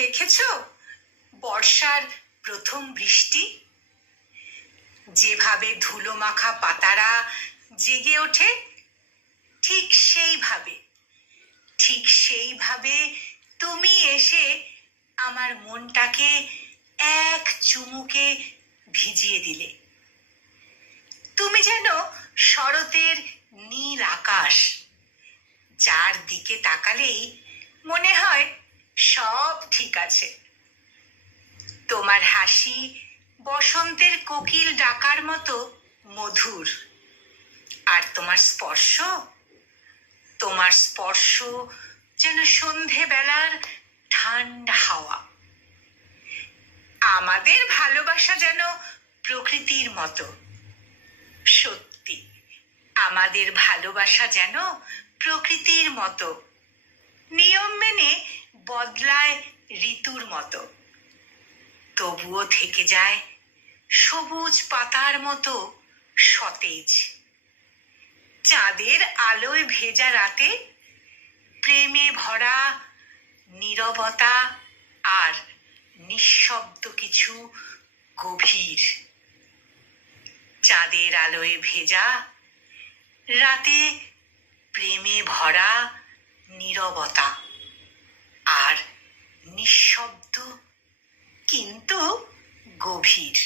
দেখেছো বর্ষার প্রথম বৃষ্টি? যেভাবে ধুলো মাখা পাতারা জেগে ওঠে, ঠিক সেইভাবে তুমি এসে আমার মনটাকে এক চুমুকে ভিজিয়ে দিলে। তুমি যেন শরতের নীল আকাশ, যার দিকে তাকালেই মনে হয় সব ঠিক আছে। তোমার হাসি বসন্তের কোকিল ডাকার মতো মধুর, আর তোমার স্পর্শ যেন সন্ধেবেলার ঠান্ডা হাওয়া। আমাদের ভালোবাসা যেন প্রকৃতির মতো। সত্যি, আমাদের ভালোবাসা যেন প্রকৃতির মতো, নিয়ম মেনে বদলায় ঋতুর মতো, তবুও থেকে যায় সবুজ পাতার মতো সতেজ। চাঁদের আলোয় ভেজা রাতে প্রেমে ভরা নীরবতা আর নিঃশব্দ কিছু গভীর। চাঁদের আলোয় ভেজা রাতে প্রেমে ভরা নীরবতা আর নিঃশব্দ কিন্তু গভীর।